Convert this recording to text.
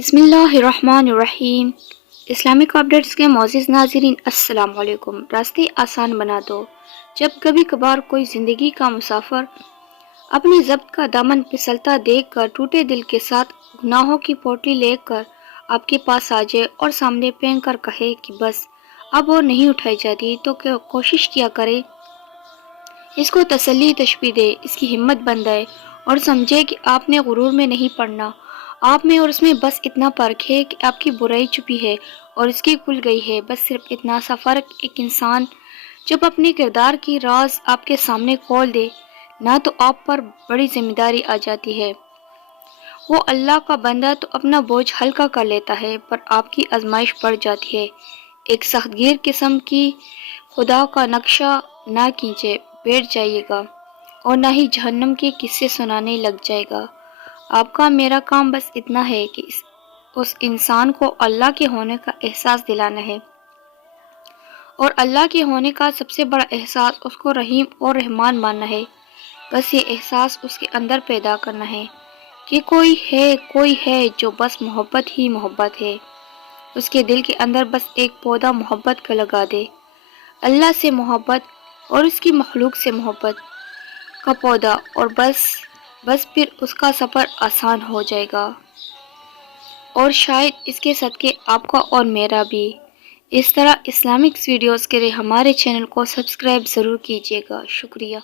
بسم اللہ الرحمن الرحیم۔ اسلامک اپڈیٹس کے معزز ناظرین السلام علیکم۔ راستے آسان بنا دو۔ جب کبھی کبھار کوئی زندگی کا مسافر اپنی ضبط کا دامن پھسلتا دیکھ کر ٹوٹے دل کے ساتھ گناہوں کی پوٹلی لے کر آپ کے پاس آ جائے اور سامنے پھینک کر کہے کہ بس اب وہ نہیں اٹھائی جاتی، تو کوشش کیا کرے اس کو تسلی تشبیہ دے، اس کی ہمت بندھائے اور سمجھے کہ آپ نے غرور میں نہیں پڑنا، آپ میں اور اس میں بس اتنا فرق ہے کہ آپ کی برائی چھپی ہے اور اس کی کھل گئی ہے۔ بس صرف اتنا سا فرق، ایک انسان جب اپنے کردار کی راز آپ کے سامنے کھول دے نہ تو آپ پر بڑی ذمہ داری آ جاتی ہے۔ وہ اللہ کا بندہ تو اپنا بوجھ ہلکا کر لیتا ہے، پر آپ کی آزمائش بڑھ جاتی ہے۔ ایک سخت گیر قسم کی خدا کا نقشہ نہ کھینچے بیٹھ جائیے گا اور نہ ہی جہنم کے قصے سنانے لگ جائے گا۔ آپ کا میرا کام بس اتنا ہے کہ اس انسان کو اللہ کے ہونے کا احساس دلانا ہے، اور اللہ کے ہونے کا سب سے بڑا احساس اس کو رحیم اور رحمان ماننا ہے۔ بس یہ احساس اس کے اندر پیدا کرنا ہے کہ کوئی ہے جو بس محبت ہی محبت ہے۔ اس کے دل کے اندر بس ایک پودا محبت کا لگا دے، اللہ سے محبت اور اس کی مخلوق سے محبت کا پودا، اور بس پھر اس کا سفر آسان ہو جائے گا، اور شاید اس کے صدقے آپ کا اور میرا بھی۔ اس طرح اسلامک ویڈیوز کے لیے ہمارے چینل کو سبسکرائب ضرور کیجیے گا۔ شکریہ۔